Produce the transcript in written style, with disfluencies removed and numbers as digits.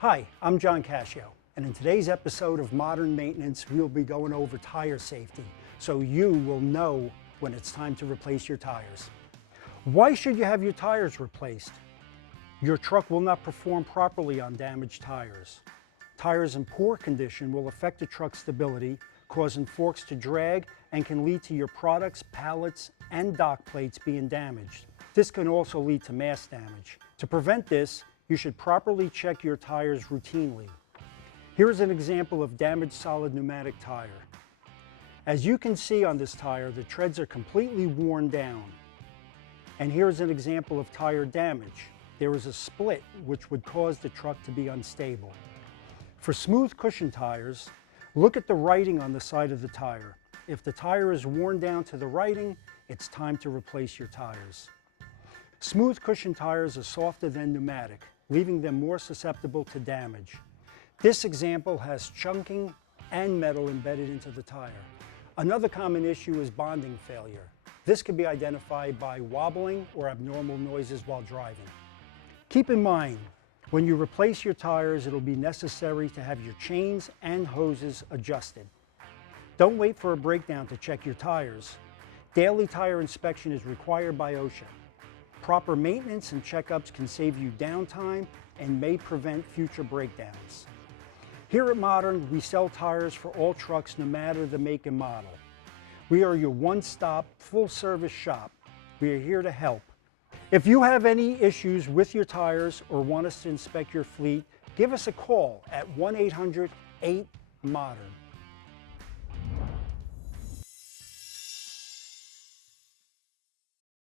Hi, I'm John Cascio, and in today's episode of Modern Maintenance, we'll be going over tire safety, so you will know when it's time to replace your tires. Why should you have your tires replaced? Your truck will not perform properly on damaged tires. Tires in poor condition will affect the truck's stability, causing forks to drag, and can lead to your products, pallets, and dock plates being damaged. This can also lead to mass damage. To prevent this, you should properly check your tires routinely. Here is an example of damaged solid pneumatic tire. As you can see on this tire, the treads are completely worn down. And here is an example of tire damage. There is a split which would cause the truck to be unstable. For smooth cushion tires, look at the writing on the side of the tire. If the tire is worn down to the writing, it's time to replace your tires. Smooth cushion tires are softer than pneumatic, leaving them more susceptible to damage. This example has chunking and metal embedded into the tire. Another common issue is bonding failure. This can be identified by wobbling or abnormal noises while driving. Keep in mind, when you replace your tires, it'll be necessary to have your chains and hoses adjusted. Don't wait for a breakdown to check your tires. Daily tire inspection is required by OSHA. Proper maintenance and checkups can save you downtime and may prevent future breakdowns. Here at Modern, we sell tires for all trucks no matter the make and model. We are your one-stop, full-service shop. We are here to help. If you have any issues with your tires or want us to inspect your fleet, give us a call at 1-800-8-MODERN.